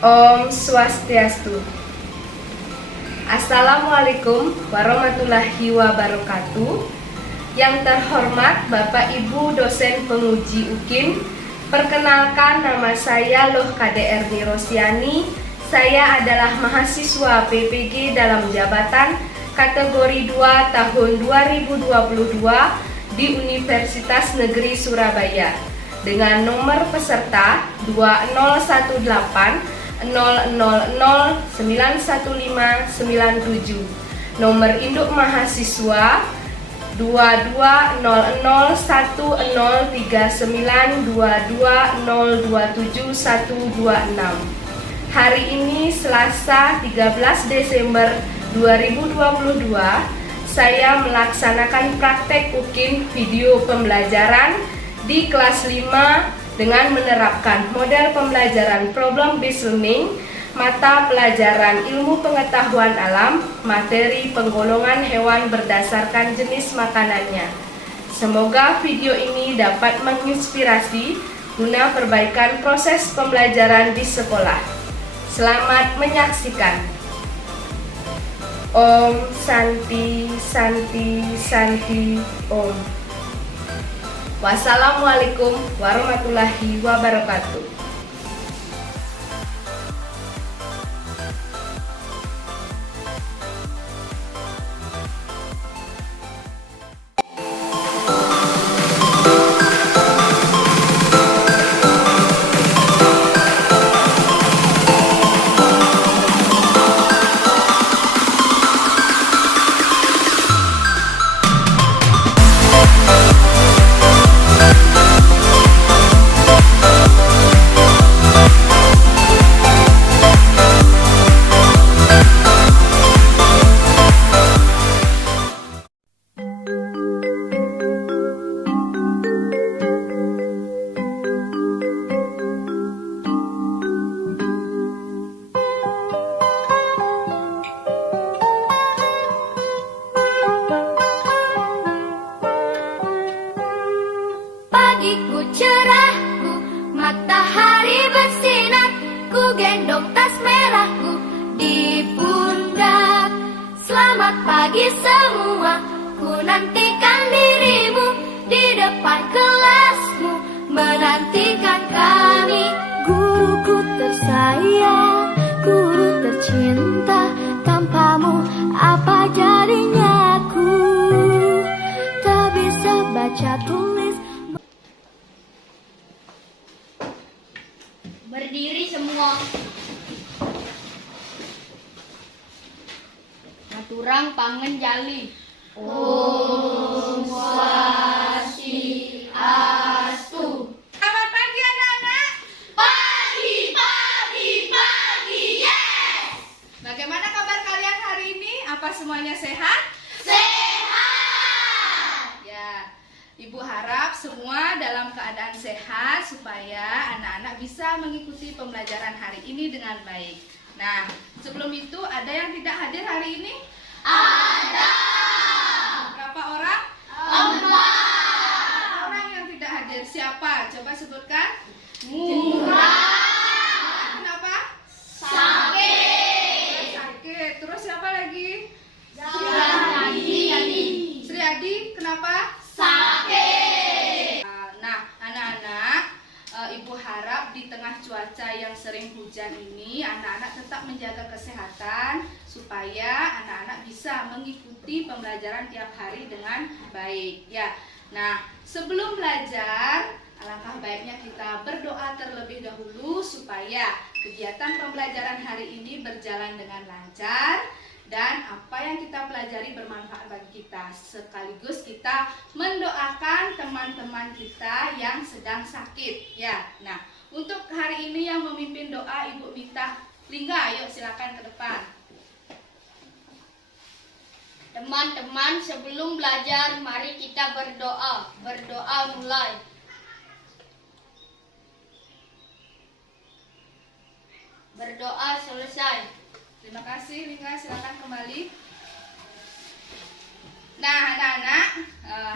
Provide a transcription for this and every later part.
Om Swastiastu. Assalamualaikum warahmatullahi wabarakatuh. Yang terhormat Bapak Ibu dosen penguji UKIN, perkenalkan nama saya Loh KDR Nirosiani. Saya adalah mahasiswa PPG dalam jabatan kategori 2 tahun 2022 di Universitas Negeri Surabaya dengan nomor peserta 2018 00091597, nomor induk mahasiswa 2200103922027126. Hari ini Selasa 13 Desember 2022, saya melaksanakan praktek UKIN video pembelajaran di kelas 5 dengan menerapkan model pembelajaran problem based learning, mata pelajaran ilmu pengetahuan alam, materi penggolongan hewan berdasarkan jenis makanannya. Semoga video ini dapat menginspirasi guna perbaikan proses pembelajaran di sekolah. Selamat menyaksikan. Om Santi Santi Santi Om. Wassalamualaikum warahmatullahi wabarakatuh. Pagiku cerahku, matahari bersinar, ku gendong tas merahku di pundak. Selamat pagi semua, ku nantikan dirimu di depan kelasmu, menantikan kami. Guruku tersayang, guru tercinta, tanpamu apa jadinya aku? Tak bisa baca tulis. Berdiri semua. Maturang pangen jali. Om Swastiastu. Selamat pagi anak-anak. Pagi, pagi, pagi, yes. Bagaimana kabar kalian hari ini? Apa semuanya sehat? Sehat. Ya, Ibu harap semua dalam keadaan sehat supaya anak-anak bisa mengikuti pembelajaran hari ini dengan baik. Nah, sebelum itu ada yang tidak hadir hari ini? Ada. Berapa orang? 4. Orang yang tidak hadir. Siapa? Coba sebutkan. Murah. Kenapa? Sakit. Sakit. Terus siapa lagi? Sri Adi. Kenapa? sakit. Nah, anak-anak, Ibu harap di tengah cuaca yang sering hujan ini anak-anak tetap menjaga kesehatan supaya anak-anak bisa mengikuti pembelajaran tiap hari dengan baik ya. Nah, sebelum belajar, alangkah baiknya kita berdoa terlebih dahulu supaya kegiatan pembelajaran hari ini berjalan dengan lancar dan apa yang kita pelajari bermanfaat bagi kita. Sekaligus kita mendoakan teman-teman kita yang sedang sakit ya. Nah, untuk hari ini yang memimpin doa Ibu Mita Lingga, ayo silakan ke depan. Teman-teman, sebelum belajar mari kita berdoa. Berdoa mulai. Berdoa selesai. Terima kasih Lingga, silakan kembali. Nah, anak-anak,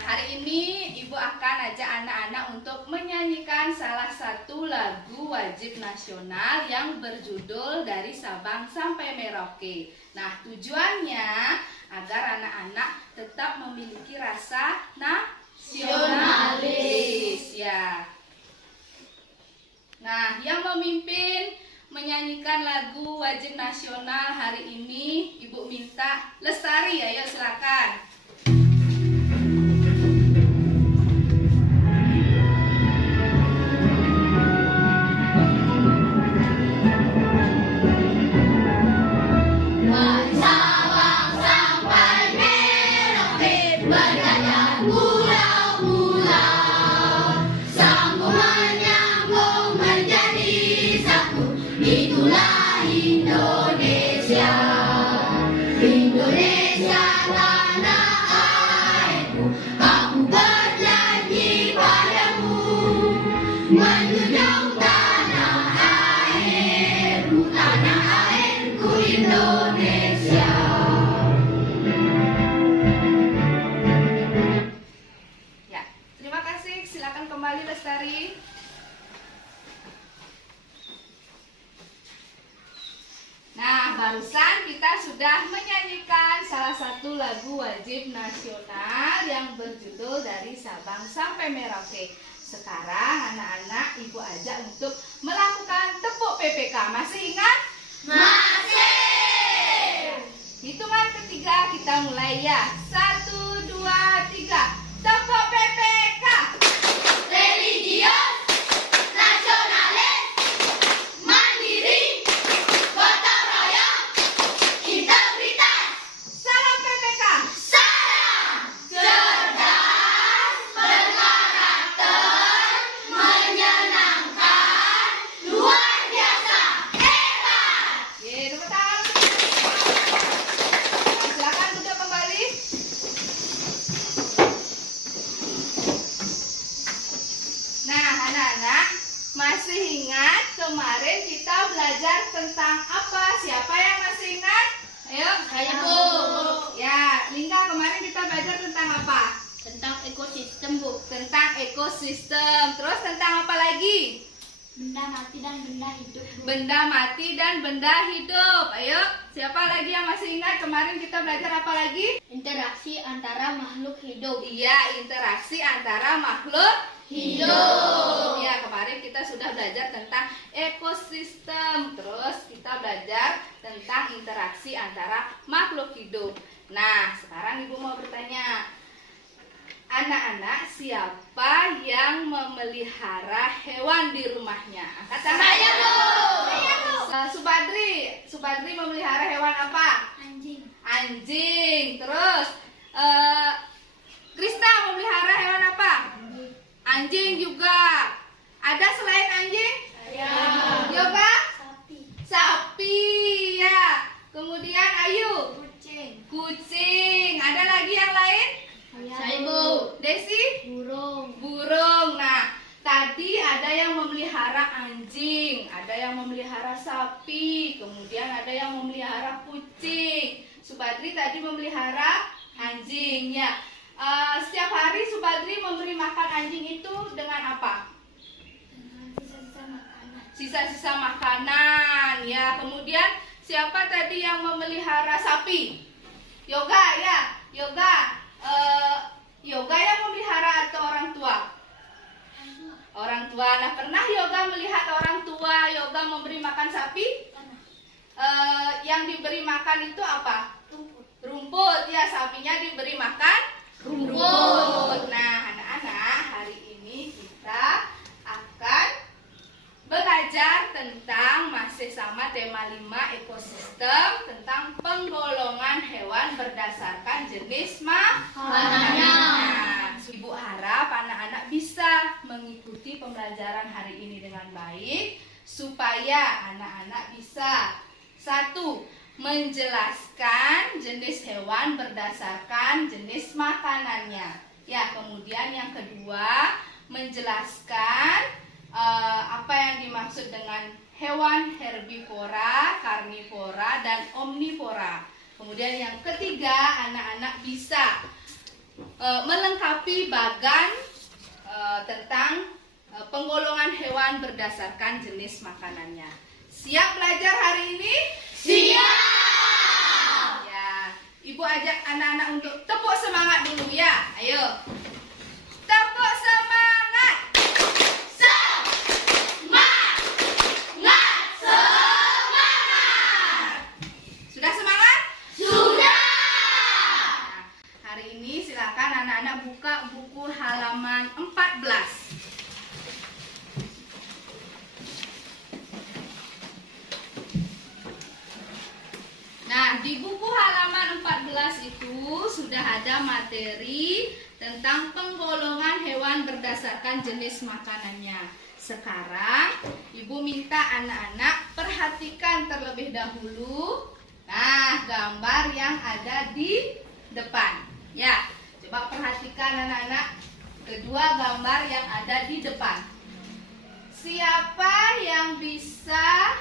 hari ini Ibu akan ajak anak-anak untuk menyanyikan salah satu lagu wajib nasional yang berjudul Dari Sabang Sampai Merauke. Nah, tujuannya agar anak-anak tetap memiliki rasa nasionalis, ya. Nah, yang memimpin menyanyikan lagu wajib nasional hari ini Ibu minta Lestari. Ayo silakan. Itulah Indonesia, Indonesia tanah airku. Aku berjanji padamu, menjunjung tanah airku Indonesia. Ya, terima kasih. Silakan kembali Lestari. Nah, barusan kita sudah menyanyikan salah satu lagu wajib nasional yang berjudul Dari Sabang Sampai Merauke. Sekarang anak-anak Ibu ajak untuk melakukan tepuk PPK. Masih ingat? Masih. Hitungan ketiga kita mulai ya. 1, 2, 3. Tepuk PPK. Religius, nasionalis, mandiri, gotong royong, integritas. Salam PPK. Salam. Cerdas, berkarakter, menyenangkan, luar biasa, hebat. Ye, tepuk tangan. Nah, silakan duduk kembali. Nah, anak-anak, masih ingat kemarin kita belajar tentang apa? Siapa yang masih ingat? Ayo. Saya, Bu. Ya, Lingga, kemarin kita belajar tentang apa? Tentang ekosistem, Bu. Tentang ekosistem. Terus tentang apa lagi? Benda mati dan benda hidup, Bu. Benda mati dan benda hidup. Ayo, siapa lagi yang masih ingat kemarin kita belajar apa lagi? Interaksi antara makhluk hidup. Iya, interaksi antara makhluk hidup. Ya, kemarin kita sudah belajar tentang ekosistem. Terus kita belajar tentang interaksi antara makhluk hidup. Nah, sekarang Ibu mau bertanya. Anak-anak, siapa yang memelihara hewan di rumahnya? Angkat tangan. Saya, Bu. Subadri memelihara hewan apa? Anjing. Anjing. Terus Krista memelihara hewan apa? Anjing juga. Ada selain anjing? Yoga? Sapi, ya. Kemudian Ayu? Kucing. Ada lagi yang lain? Saya, Bu. Desi? Burung. Nah, tadi ada yang memelihara anjing, ada yang memelihara sapi, kemudian ada yang memelihara kucing. Subadri tadi memelihara anjing, ya. Setiap hari Subadri memberi makan anjing itu dengan apa? Sisa-sisa makanan, ya. Kemudian siapa tadi yang memelihara sapi? Yoga, ya. Yoga yang memelihara atau orang tua? Orang tua. Nah, pernah Yoga melihat orang tua Yoga memberi makan sapi? Yang diberi makan itu apa? Rumput. Ya, sapinya diberi makan rumput. Nah, anak-anak, hari ini kita akan belajar tentang masih sama tema 5 ekosistem, tentang penggolongan hewan berdasarkan jenis makanannya. Ibu harap anak-anak bisa mengikuti pembelajaran hari ini dengan baik supaya anak-anak bisa 1. Menjelaskan jenis hewan berdasarkan jenis makanannya. Ya, kemudian yang kedua, menjelaskan apa yang dimaksud dengan hewan herbivora, karnivora, dan omnivora. Kemudian yang ketiga, anak-anak bisa melengkapi bagan tentang penggolongan hewan berdasarkan jenis makanannya. Siap belajar hari ini? Siap. Ya, Ibu ajak anak-anak untuk tepuk semangat dulu ya. Ayo. Tepuk semangat. Semangat. Semangat. Sudah semangat? Sudah. Nah, hari ini silakan anak-anak buka buku halaman 14. Nah, di buku halaman 14 itu sudah ada materi tentang penggolongan hewan berdasarkan jenis makanannya. Sekarang, Ibu minta anak-anak perhatikan terlebih dahulu. Nah, gambar yang ada di depan. Ya, coba perhatikan anak-anak kedua gambar yang ada di depan. Siapa yang bisa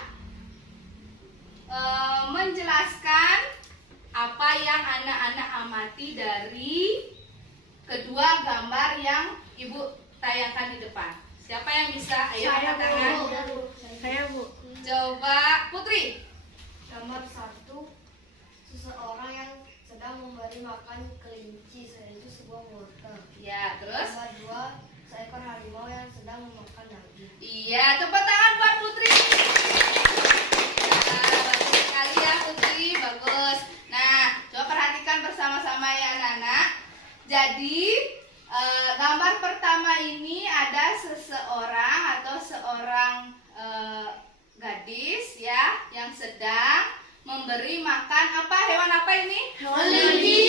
menjelaskan apa yang anak-anak amati dari kedua gambar yang Ibu tayangkan di depan? Siapa yang bisa? Ayo angkat tangan. Saya Bu. Coba Putri. Gambar 1, seseorang yang sedang memberi makan kelinci, yaitu sebuah wortel. Ya, terus? Gambar 2, seekor harimau yang sedang memakan daging. Iya, tepuk tangan buat Putri. Nah, bagus sekali ya Putri, bagus. Nah, coba perhatikan bersama-sama ya anak-anak. Jadi, gambar pertama ini ada seseorang atau seorang gadis ya yang sedang memberi makan apa, hewan apa ini? Kelinci.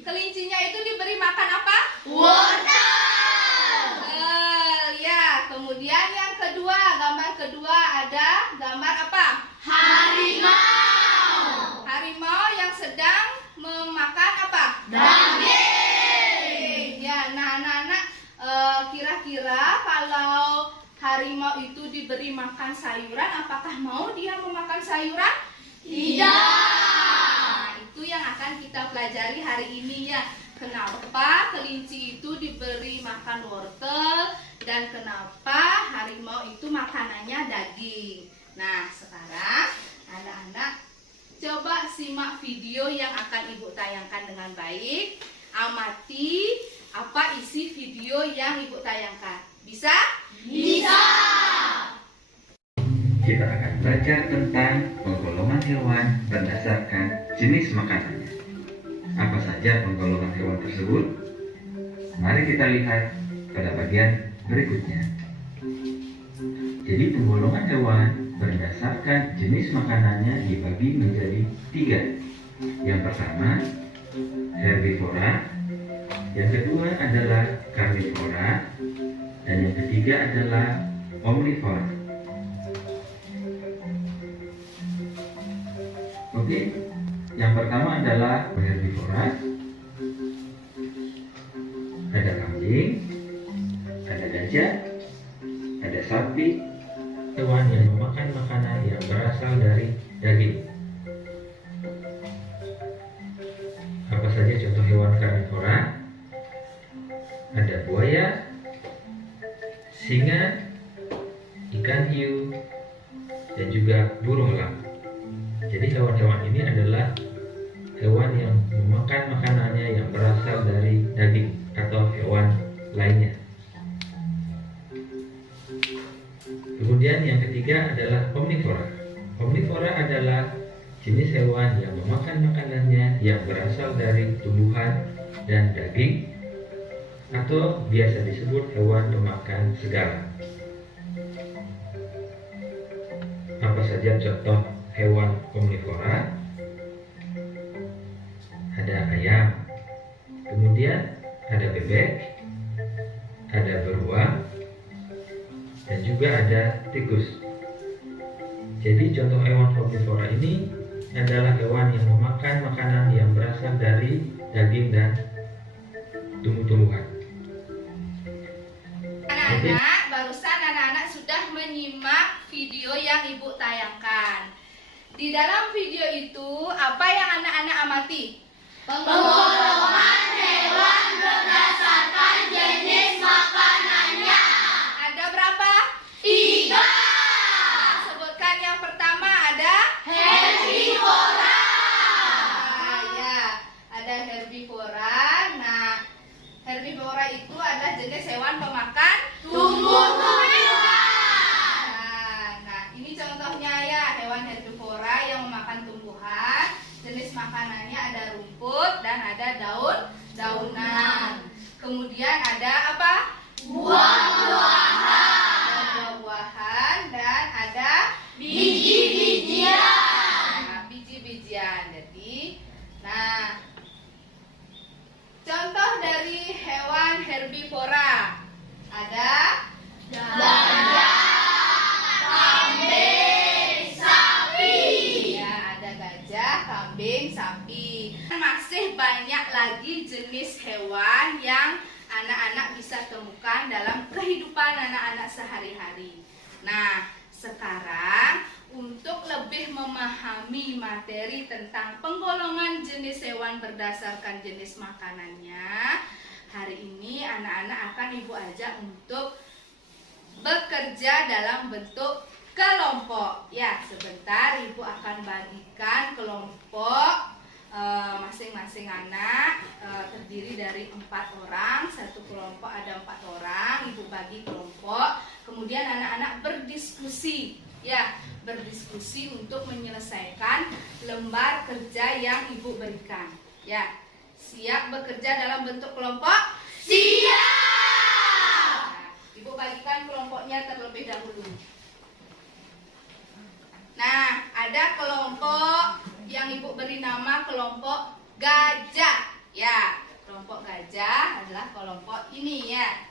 Kelincinya itu diberi makan apa? Wortel. Ya, kemudian yang kedua, gambar kedua ada gambar apa? Harimau. Harimau yang sedang memakan apa? Daging. Ya, nah anak-anak kira-kira kalau harimau itu diberi makan sayuran, apakah mau dia memakan sayuran? Tidak. Nah, itu yang akan kita pelajari hari ini ya. Kenapa kelinci itu diberi makan wortel dan kenapa harimau itu makanannya daging. Nah, sekarang anak-anak coba simak video yang akan Ibu tayangkan dengan baik. Amati apa isi video yang Ibu tayangkan. Bisa? Bisa. Kita akan belajar tentang penggolongan hewan berdasarkan jenis makanannya. Apa saja penggolongan hewan tersebut? Mari kita lihat pada bagian berikutnya. Jadi penggolongan hewan berdasarkan jenis makanannya dibagi menjadi 3. Yang pertama, herbivora. Yang kedua adalah karnivora. Dan yang ketiga adalah omnivora. Oke, yang pertama adalah herbivora. Ada kambing, ada gajah, ada sapi, hewan yang memakan makanan yang berasal dari daging. Apa saja contoh hewan karnivora? Ada buaya, singa, ikan hiu, dan juga burung elang. Jadi hewan-hewan ini adalah hewan yang memakan makanannya yang berasal dari daging atau hewan lainnya. Kemudian yang ketiga adalah omnivora. Omnivora adalah jenis hewan yang memakan makanannya yang berasal dari tumbuhan dan daging, atau biasa disebut hewan pemakan segala. Apa saja contoh hewan omnivora? Ada ayam, kemudian ada bebek, ada beruang, dan juga ada tikus. Jadi contoh hewan omnivora ini adalah hewan yang memakan makanan yang berasal dari daging dan tumbuh-tumbuhan. Anak-anak, barusan anak-anak sudah menyimak video yang Ibu tayangkan. Di dalam video itu, apa yang anak-anak amati? Penggolongan hewan apa? Buah-buahan. Ada buah-buahan dan ada Biji-bijian. nah, biji-bijian. Jadi, nah, contoh dari hewan herbivora ada Gajah, kambing, sapi. ya, ada gajah, kambing, sapi. Masih banyak lagi jenis hewan yang anak-anak bisa temukan dalam kehidupan anak-anak sehari-hari. Nah, sekarang untuk lebih memahami materi tentang penggolongan jenis hewan berdasarkan jenis makanannya, hari ini anak-anak akan Ibu ajak untuk bekerja dalam bentuk kelompok. Ya, sebentar Ibu akan bagikan kelompok masing-masing anak terdiri dari 4 orang. Satu kelompok ada 4 orang. Ibu bagi kelompok. Kemudian anak-anak berdiskusi. Ya, berdiskusi untuk menyelesaikan lembar kerja yang Ibu berikan. Ya, siap bekerja dalam bentuk kelompok? Siap. Nah, Ibu bagikan kelompoknya terlebih dahulu. Nah, ada kelompok yang Ibu beri nama kelompok gajah. Ya, kelompok gajah adalah kelompok ini ya.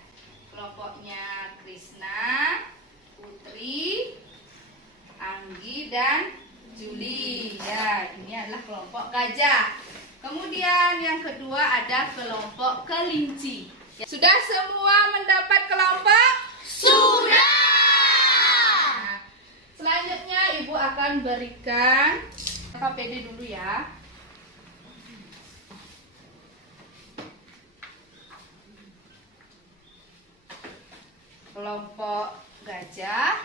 Kelompoknya Krisna, Putri, Anggi, dan Juli. Ya, ini adalah kelompok gajah. Kemudian yang kedua ada kelompok kelinci. Ya, sudah semua mendapat kelompok? Sudah. Nah, selanjutnya Ibu akan berikan KPD dulu ya. Kelompok gajah,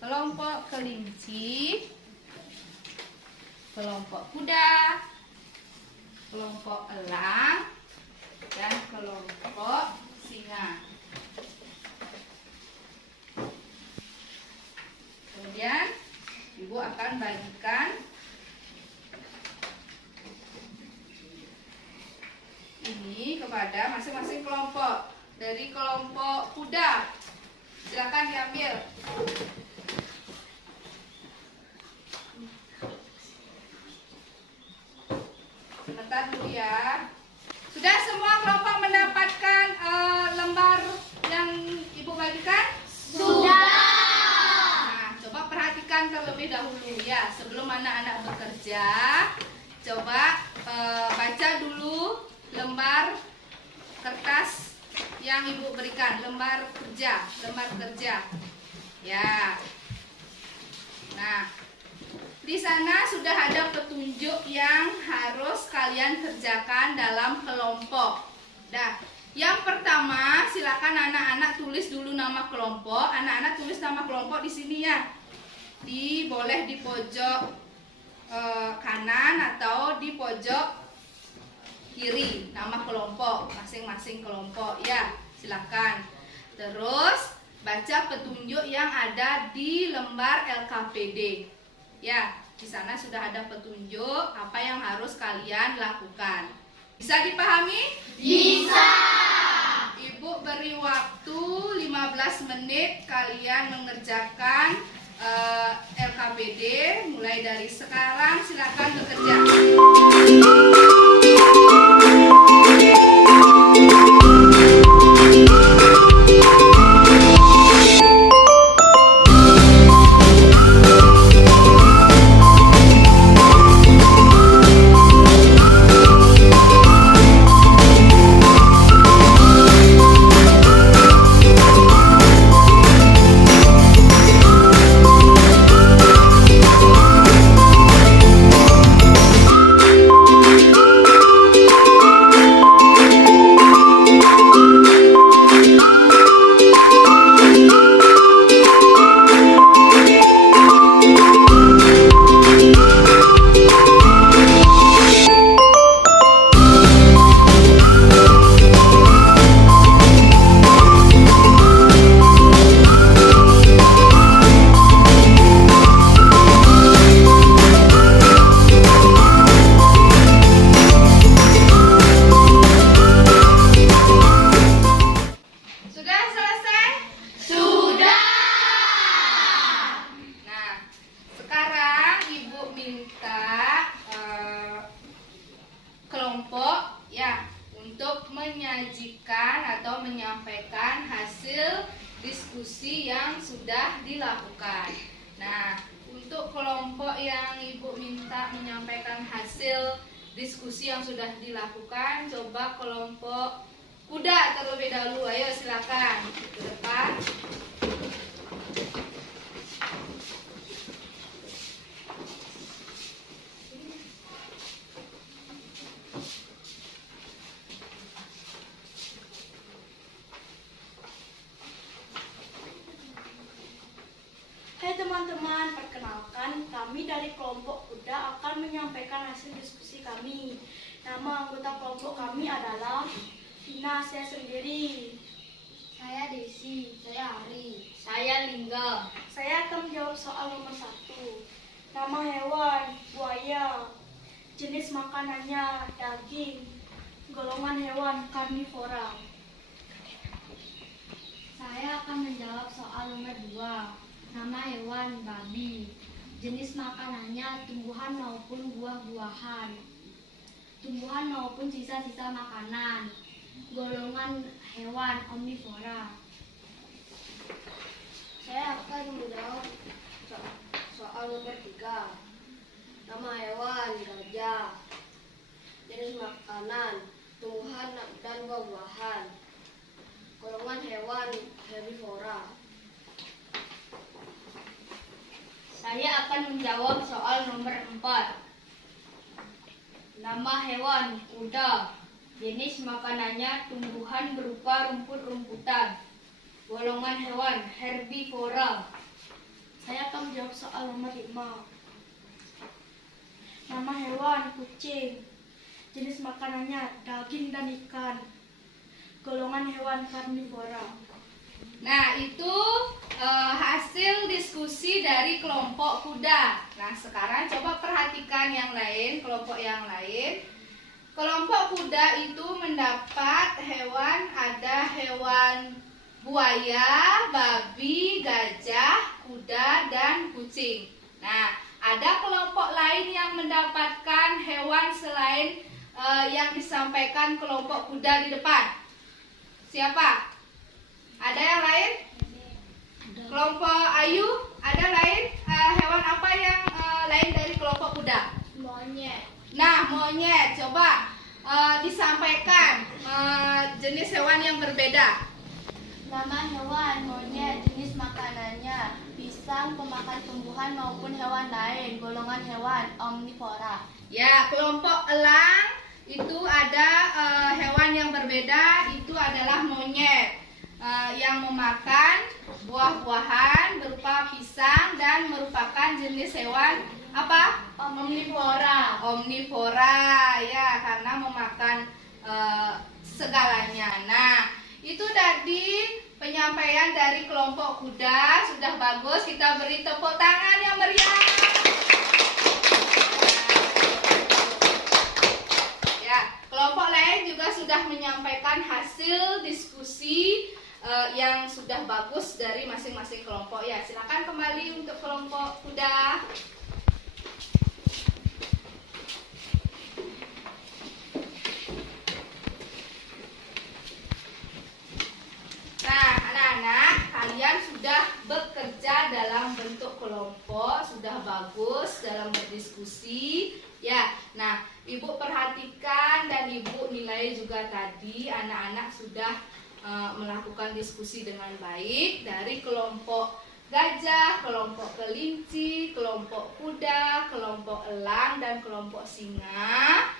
kelompok kelinci, kelompok kuda, kelompok elang, dan kelompok singa. Kemudian Ibu akan bagikan ini kepada masing-masing kelompok. Dari kelompok kuda, silakan diambil. Sebentar dulu ya. Sudah semua kelompok mendapatkan lembar yang Ibu bagikan? Sudah. Nah, coba perhatikan terlebih dahulu ya. Sebelum anak-anak bekerja, coba baca dulu lembar kertas yang Ibu berikan, lembar kerja. Ya. Nah, di sana sudah ada petunjuk yang harus kalian kerjakan dalam kelompok. Nah, yang pertama, silakan anak-anak tulis dulu nama kelompok. Anak-anak tulis nama kelompok di sini ya. Boleh di pojok kanan atau di pojok kiri, nama kelompok, masing-masing kelompok ya. Silakan. Terus baca petunjuk yang ada di lembar LKPD. Ya, di sana sudah ada petunjuk apa yang harus kalian lakukan. Bisa dipahami? Bisa. Ibu beri waktu 15 menit kalian mengerjakan LKPD. Mulai dari sekarang silakan bekerja. menyampaikan hasil diskusi yang sudah dilakukan. Nah, untuk kelompok yang Ibu minta menyampaikan hasil diskusi yang sudah dilakukan, coba kelompok kuda terlebih dahulu. Ayo silakan ke depan. Hai teman-teman, perkenalkan kami dari kelompok kuda akan menyampaikan hasil diskusi kami. Nama anggota kelompok kami adalah Vina, saya sendiri. Saya Desi. Saya Ari. Saya Lingga. Saya akan menjawab soal nomor 1. Nama hewan, buaya. Jenis makanannya, daging. Golongan hewan, karnivora. Saya akan menjawab soal nomor 2. Nama hewan babi. Jenis makanannya tumbuhan maupun buah-buahan. Tumbuhan maupun sisa-sisa makanan. Golongan hewan omnivora. Saya akan menjawab soal nomor 3. Nama hewan gajah. Jenis makanan tumbuhan dan buah-buahan. Golongan hewan herbivora. Saya akan menjawab soal nomor 4. Nama hewan kuda. Jenis makanannya tumbuhan berupa rumput-rumputan. Golongan hewan herbivora. Saya akan menjawab soal nomor 5. Nama hewan, kucing. Jenis makanannya, daging dan ikan. Golongan hewan karnivora. Nah, itu hasil diskusi dari kelompok kuda. Nah, sekarang coba perhatikan yang lain, kelompok yang lain. Kelompok kuda itu mendapat hewan, ada hewan buaya, babi, gajah, kuda, dan kucing. Nah, ada kelompok lain yang mendapatkan hewan selain yang disampaikan kelompok kuda di depan. Siapa? Ada yang lain? Kelompok Ayu, ada lain hewan apa yang lain dari kelompok kuda? Monyet. Nah, monyet, coba disampaikan jenis hewan yang berbeda. Nama hewan monyet. Jenis makanannya pisang, pemakan tumbuhan maupun hewan lain. Golongan hewan omnivora. Ya, kelompok elang itu ada hewan yang berbeda, itu adalah monyet. Yang memakan buah-buahan berupa pisang dan merupakan jenis hewan apa? Omnivora. Omnivora, ya, karena memakan segalanya. Nah, itu tadi penyampaian dari kelompok kuda. Sudah bagus, kita beri tepuk tangan yang meriah. Ya, kelompok lain juga sudah menyampaikan hasil diskusi yang sudah bagus dari masing-masing kelompok. Ya, silakan kembali untuk kelompok kuda. Nah, anak-anak, kalian sudah bekerja dalam bentuk kelompok, sudah bagus dalam berdiskusi. Ya, nah, Ibu perhatikan dan Ibu nilai juga tadi anak-anak sudah melakukan diskusi dengan baik dari kelompok gajah, kelompok kelinci, kelompok kuda, kelompok elang, dan kelompok singa.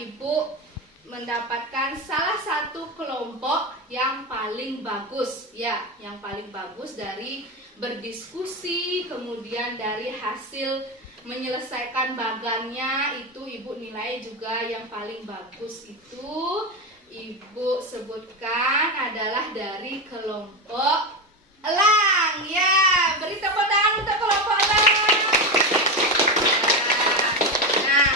Ibu mendapatkan salah satu kelompok yang paling bagus, ya, yang paling bagus dari berdiskusi, kemudian dari hasil menyelesaikan bagannya itu Ibu nilai juga yang paling bagus itu Ibu sebutkan adalah dari kelompok elang. Ya, beri tepuk tangan untuk kelompok elang. Nah,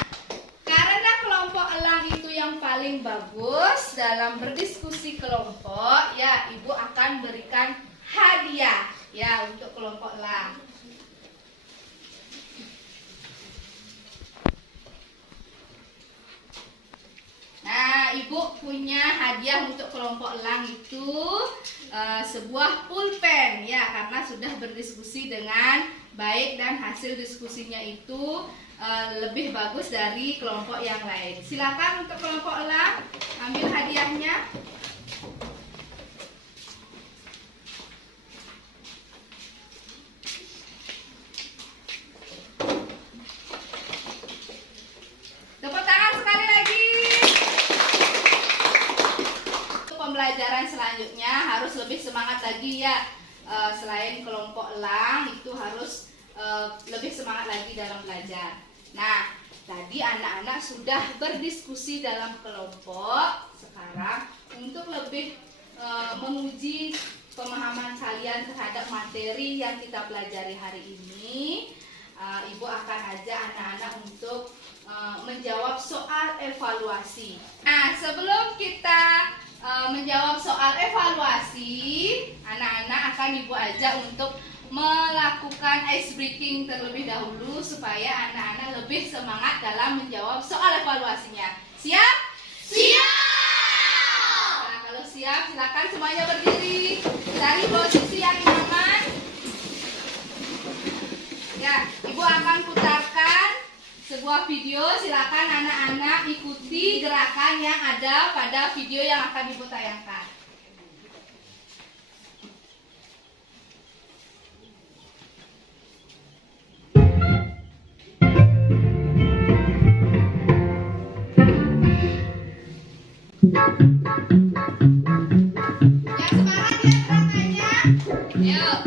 karena kelompok elang itu yang paling bagus dalam berdiskusi kelompok, ya, Ibu akan berikan hadiah ya untuk kelompok elang. Nah, Nah, Ibu punya hadiah untuk kelompok elang itu sebuah pulpen ya, karena sudah berdiskusi dengan baik dan hasil diskusinya itu lebih bagus dari kelompok yang lain. Silakan untuk kelompok elang ambil hadiahnya. Tepuk tangan sekali lagi. Pembelajaran selanjutnya harus lebih semangat lagi ya. Selain kelompok elang itu harus lebih semangat lagi dalam belajar. Nah, tadi anak-anak sudah berdiskusi dalam kelompok. Sekarang untuk lebih menguji pemahaman kalian terhadap materi yang kita pelajari hari ini, Ibu akan ajak anak-anak untuk menjawab soal evaluasi. Nah, sebelum kita menjawab soal evaluasi, anak-anak akan Ibu ajak untuk melakukan ice breaking terlebih dahulu supaya anak-anak lebih semangat dalam menjawab soal evaluasinya. Siap? Siap! Nah, kalau siap, silakan semuanya berdiri. Cari posisi yang nyaman. Ya, Ibu akan putarkan sebuah video. Silakan anak-anak ikuti gerakan yang ada pada video yang akan Ibu tayangkan. Yang semangat ya gerakannya. Yuk.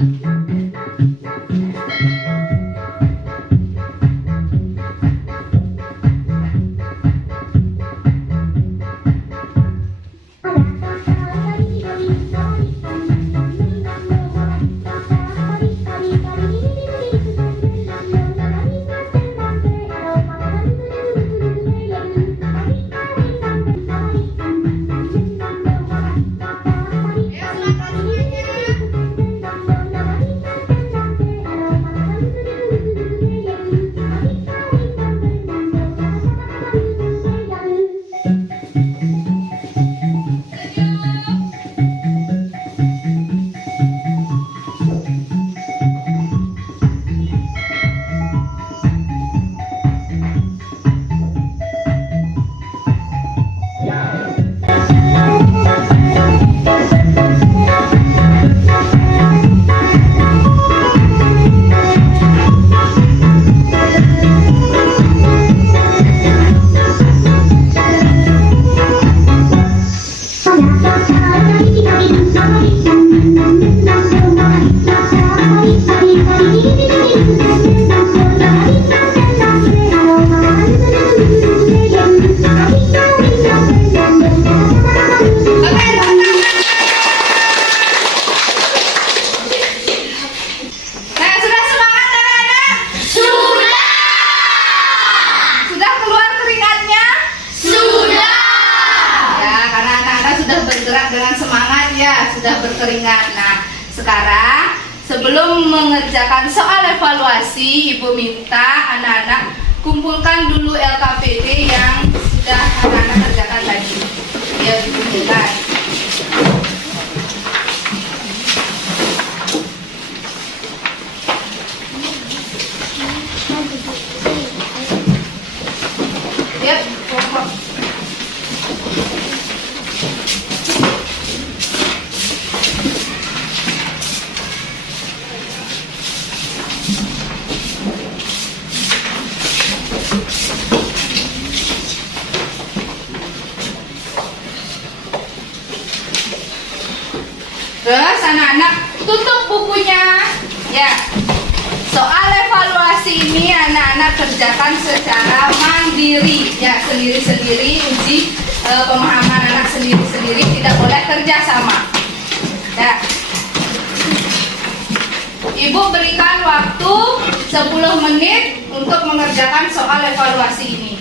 Sudah berkeringat. Nah, sekarang sebelum mengerjakan soal evaluasi, Ibu minta anak-anak kumpulkan dulu LKPD yang sudah anak-anak kerjakan tadi. Ya, dikumpulkan. Ya, kelompok. Terus anak-anak tutup bukunya. Ya. Soal evaluasi ini anak-anak kerjakan secara mandiri. Ya, sendiri-sendiri, uji pemahaman anak sendiri-sendiri, tidak boleh kerja sama. Ya. Ibu berikan waktu 10 menit untuk mengerjakan soal evaluasi ini.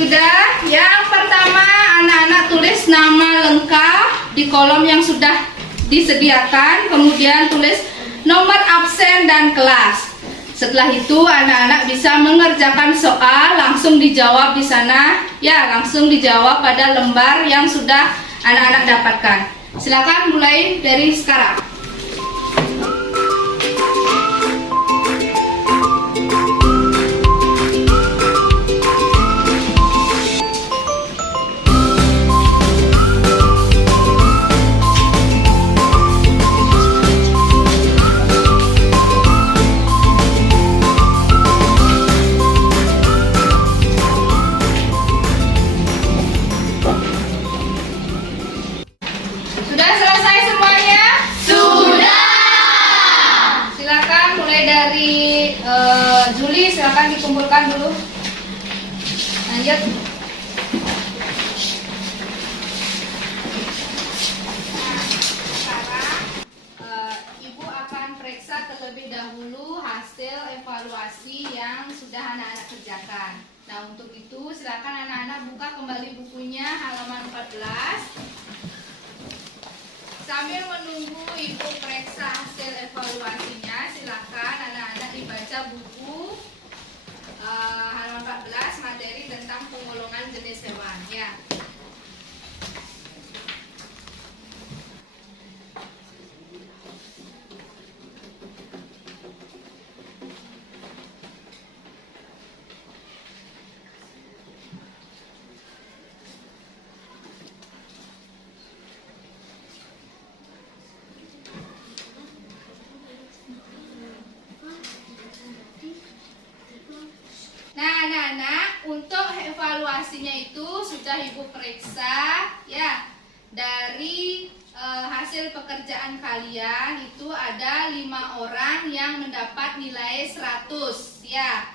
Sudah, yang pertama anak-anak tulis nama lengkap di kolom yang sudah disediakan, kemudian tulis nomor absen dan kelas. Setelah itu anak-anak bisa mengerjakan soal, langsung dijawab di sana, ya langsung dijawab pada lembar yang sudah anak-anak dapatkan. Silakan mulai dari sekarang. Sudah selesai semuanya? Sudah. Silakan mulai dari Juli, silakan dikumpulkan dulu. Lanjut. Nah, sekarang Ibu akan periksa terlebih dahulu hasil evaluasi yang sudah anak-anak kerjakan. Nah, untuk itu silakan anak-anak buka kembali bukunya halaman 14. Sambil menunggu Ibu periksa hasil evaluasinya, silakan anak-anak dibaca buku halaman 14 materi tentang penggolongan jenis hewan ya. Nah, anak-anak, untuk evaluasinya itu sudah Ibu periksa ya. Dari hasil pekerjaan kalian itu ada 5 orang yang mendapat nilai 100 ya.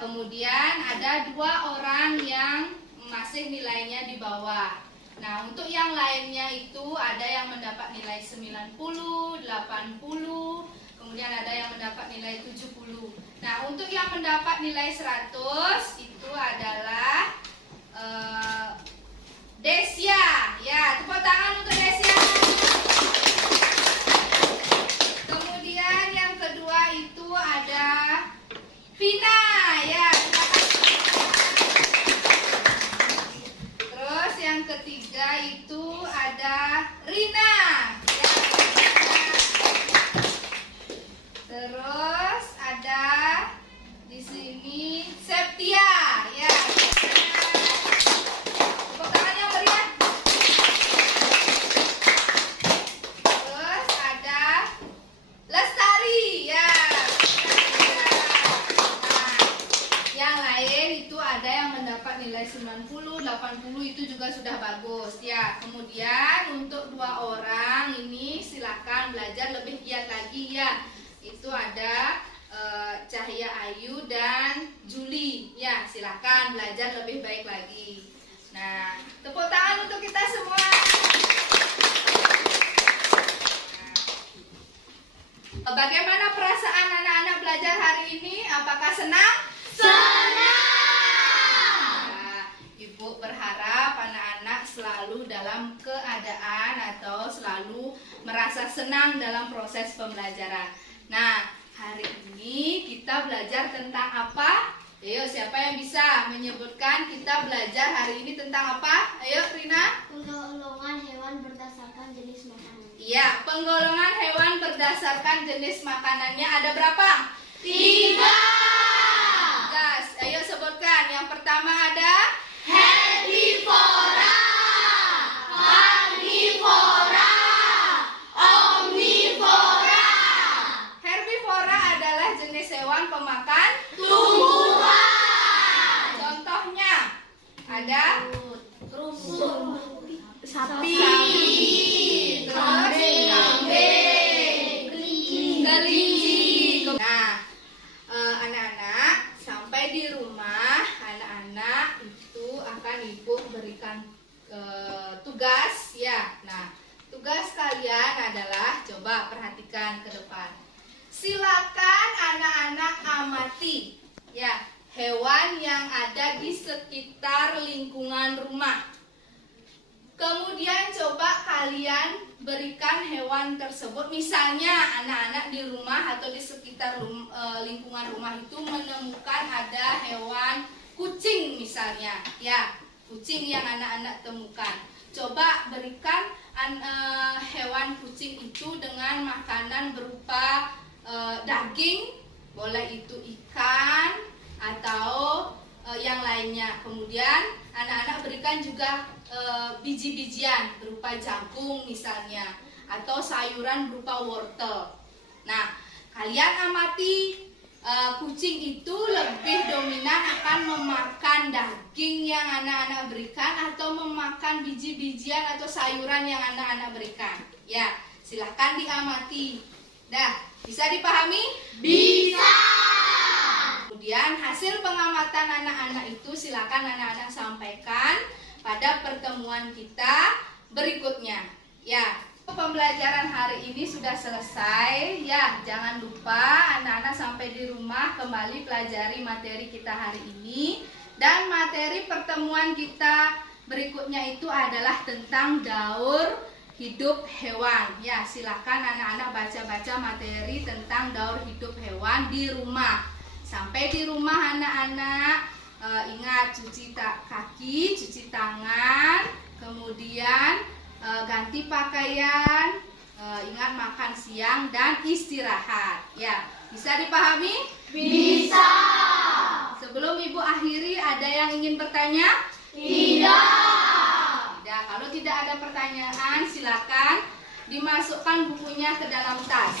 Kemudian ada 2 orang yang masih nilainya di bawah. Nah, untuk yang lainnya itu ada yang mendapat nilai 90, 80, kemudian ada yang mendapat nilai 70. Nah, untuk yang mendapat nilai 100 itu adalah Desya. Ya, tepuk tangan untuk Desya. Kemudian yang kedua itu ada Vina. Ya, terus yang ketiga itu ada Rina. Ya, terus ada di sini Septia, ya. Tepuk tangan yang meriah. Terus ada Lestari, ya. Nah, yang lain itu ada yang mendapat nilai 90, 80 itu juga sudah bagus, ya. Kemudian untuk 2 orang ini silakan belajar lebih giat lagi, ya. Itu ada Cahya Ayu dan Juli. Ya, silakan belajar lebih baik lagi. Nah, tepuk tangan untuk kita semua. Nah, bagaimana perasaan anak-anak belajar hari ini? Apakah senang? Senang. Nah, Ibu berharap anak-anak selalu dalam keadaan atau selalu merasa senang dalam proses pembelajaran. Nah, hari ini kita belajar tentang apa? Ayo, siapa yang bisa menyebutkan kita belajar hari ini tentang apa? Ayo, Rina. Penggolongan hewan berdasarkan jenis makanan. Iya, penggolongan hewan berdasarkan jenis makanannya ada berapa? 3. Gas, ayo sebutkan. Yang pertama ada Herbivora, karnivora, omnivora. herbivora adalah jenis hewan pemakan Tumbuhan. Contohnya ada Sapi. terus kambing, kelinci. Nah, anak-anak sampai di rumah, anak-anak itu akan Ibu berikan tugas ya. Nah, tugas kalian adalah coba perhatikan ke depan. Silakan anak-anak amati ya hewan yang ada di sekitar lingkungan rumah. Kemudian coba kalian berikan hewan tersebut, misalnya anak-anak di rumah atau di sekitar lingkungan rumah itu menemukan ada hewan kucing misalnya, ya kucing yang anak-anak temukan. Coba berikan hewan kucing itu dengan makanan berupa daging, boleh itu ikan atau yang lainnya. Kemudian anak-anak berikan juga biji-bijian berupa jagung misalnya, atau sayuran berupa wortel. Nah, kalian amati kucing itu lebih dominan akan memakan daging yang anak-anak berikan atau memakan biji-bijian atau sayuran yang anak-anak berikan. Ya, silahkan diamati. Nah, bisa dipahami? Bisa. Kemudian hasil pengamatan anak-anak itu silakan anak-anak sampaikan pada pertemuan kita berikutnya. Ya, pembelajaran hari ini sudah selesai. Ya, jangan lupa anak-anak sampai di rumah kembali pelajari materi kita hari ini. Dan materi pertemuan kita berikutnya itu adalah tentang daur hidup hewan. Ya, silakan anak-anak baca-baca materi tentang daur hidup hewan di rumah. Sampai di rumah anak-anak ingat cuci kaki, cuci tangan, kemudian ganti pakaian, ingat makan siang dan istirahat. Ya, bisa dipahami? Bisa. Sebelum Ibu akhiri, ada yang ingin bertanya? Tidak. Tidak. Kalau tidak ada pertanyaan, silakan dimasukkan bukunya ke dalam tas.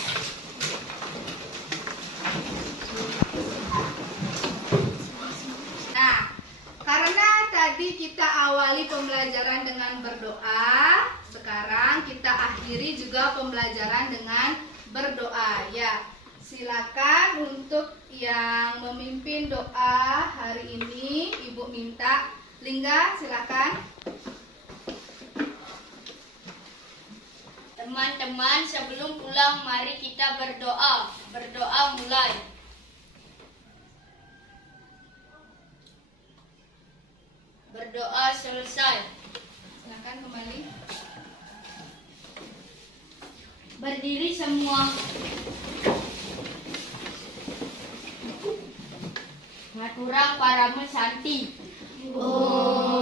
Nah, karena tadi kita awali pembelajaran dengan berdoa, sekarang kita akhiri juga pembelajaran dengan berdoa. Ya, silakan untuk yang memimpin doa hari ini, Ibu minta Lingga, silakan. Teman-teman, sebelum pulang mari kita berdoa. Berdoa mulai. Berdoa selesai. Silakan kembali. Berdiri semua. Ngaturang paramu santi. Om